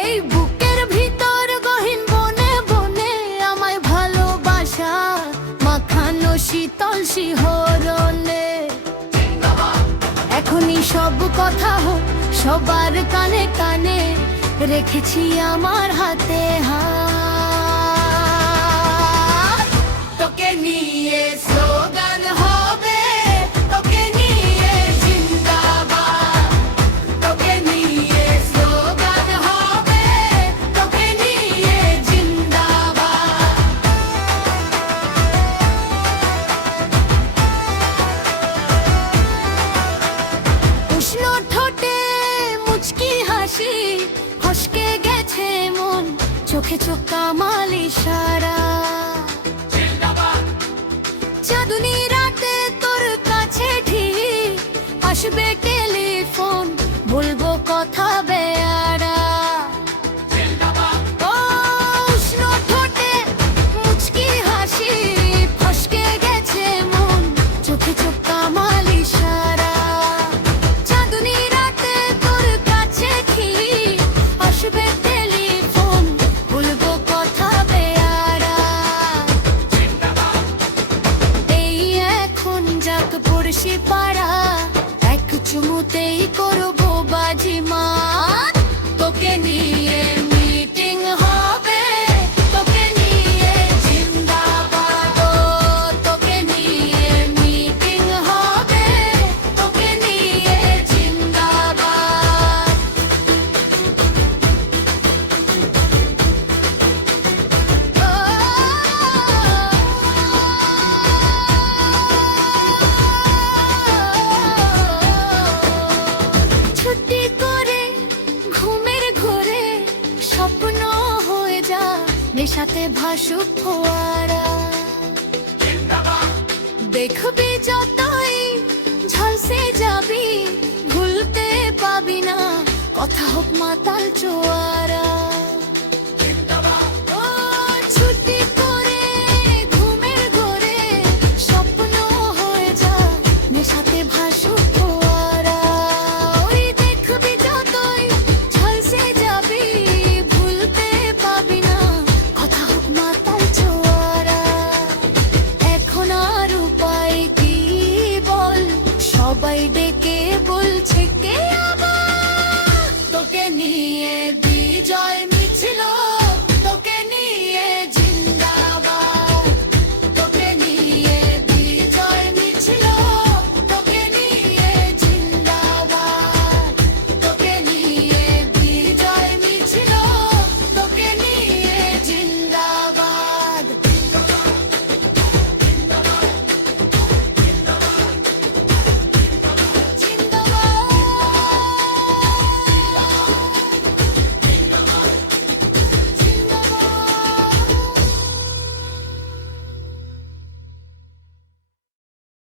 এই বুকের ভিতর গহীন বনে বনে আমায় ভালোবাসা মাখানো শীতল শিহরণে। এখনই সব কথা হোক সবার কানে কানে, রেখেছি আমার হাতে হাত। তোকে নিয়ে স্লোগান হবে, তোকে নিয়ে জিন্দাবাদ। তোকে নিয়ে স্লোগান হবে, তোকে নিয়ে জিন্দাবাদ। উষ্ণ ঠোঁটে মুচকি হাসি, ফসকে গেছে মন, চোখে চোখ কামাল ইশারা। চাঁদনি রাতে তোর কাছে ঠিক আসবে টেলিফোন, বলবো কথা বেয়ারা। ও উষ্ণ ঠোঁটে মুচকি হাসি, ফসকে গেছে মন, চোখে চোখ কামাল ইশারা। চাঁদনি রাতে তোর কাছে ঠিক আসবে টেলিফোন, বলবো কথা বেয়ারা। এই এখন যাক পড়শি পাড়া, এক চুমুতেই করবো বাজিমাত। তোকে নিয়ে মিটিং হবে, তোকে নিয়ে জিন্দাবাদ। ও তোকে নিয়ে মিটিং হবে, তোকে নিয়ে জিন্দাবাদ। ছুটি করে ঘুমের ঘোরে স্বপ্ন হয়ে যা, নেশাতে ভাসুক ফোয়ারা। দেখবি যতই ঝলসে যাবি, ভুলতে পাবি না কথা হোক মাতাল চোয়ারা। ও ছুটি করে ঘুমের ঘোরে স্বপ্ন হয়ে যা, নেশাতে ভাসুক ফোয়ারা। ওই দেখবি যতই ঝলসে যাবি, ভুলতে পাবি না কথা হোক মাতাল চোয়ারা। এখন আর উপায় কি বল, সবাই ডেকে বলছে কে আবার। তোকে নিয়ে বিজয়